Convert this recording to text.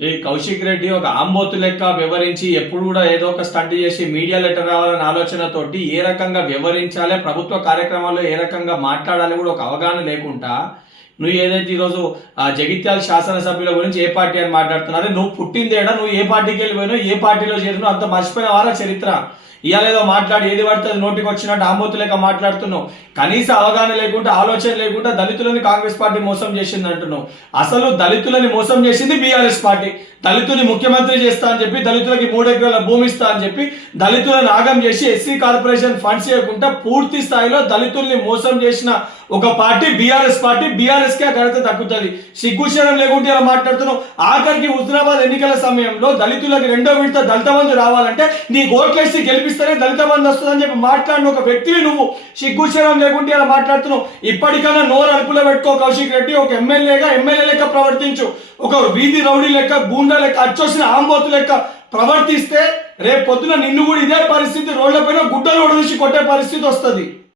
ఈ కౌశిక్ రెడ్డి ఒక ఆంబోతు లెక్క వివరించి ఎప్పుడు కూడా ఏదో ఒక స్టంట్ చేసి మీడియా లెటర్ రావాలనే ఆలోచనతోటి ఏ రకంగా వివరించాలి ప్రభుత్వ కార్యక్రమాల్లో ఏ రకంగా మాట్లాడాలి కూడా ఒక అవగాహన లేకుండా నువ్వు ఏదైతే ఈరోజు ఆ జగిత్యాల శాసనసభ్యుల గురించి ఏ పార్టీ అని మాట్లాడుతున్నారు నువ్వు పుట్టిందేడా నువ్వు ఏ పార్టీకి వెళ్ళిపోయినావు? ఏ పార్టీలో చేరినావు? అంత మర్చిపోయిన వారా చరిత్ర? ఇవాళేదో మాట్లాడి ఏది పడితే నోటికి వచ్చినట్టు ఆమోతు లేక మాట్లాడుతున్నావు. కనీస అవగాహన లేకుండా ఆలోచన లేకుండా దళితులని కాంగ్రెస్ పార్టీ మోసం చేసింది అంటున్నావు అసలు దళితులని మోసం చేసింది బీఆర్ఎస్ పార్టీ. దళితుని ముఖ్యమంత్రి చేస్తా అని చెప్పి దళితులకి మూడు ఎకరాల భూమి ఇస్తా అని చెప్పి దళితులను ఆగం చేసి ఎస్సీ కార్పొరేషన్ ఫండ్స్ చేయకుండా పూర్తి స్థాయిలో దళితుల్ని మోసం చేసిన ఒక పార్టీ బీఆర్ఎస్ పార్టీ బీఆర్ఎస్ కే ఘనత తగ్గుతుంది సిగ్గుచరం లేకుంటే ఇలా మాట్లాడుతున్నాం ఆఖరికి హుజరాబాద్ ఎన్నికల సమయంలో దళితులకు రెండో విడత దళిత బంధు రావాలంటే నీ ఓట్లేసి గెలిపిస్తేనే దళిత బంధు వస్తుందని చెప్పి మాట్లాడిన ఒక వ్యక్తివి నువ్వు. సిగ్గుచరం లేకుంటే ఇలా మాట్లాడుతున్నావు. ఇప్పటికైనా నోరు అడుపులో పెట్టుకో కౌశిక్ రెడ్డి. ఒక ఎమ్మెల్యేగా ఎమ్మెల్యే లెక్క ప్రవర్తించు. ఒక వీధి రౌడీ లెక్క గూండ లెక్క అచ్చొచ్చిన ఆంబోతు లెక్క ప్రవర్తిస్తే రేపు పొద్దున నిన్ను కూడా ఇదే పరిస్థితి రోడ్ల పైన గుడ్డలు ఒడదీసి కొట్టే పరిస్థితి వస్తుంది.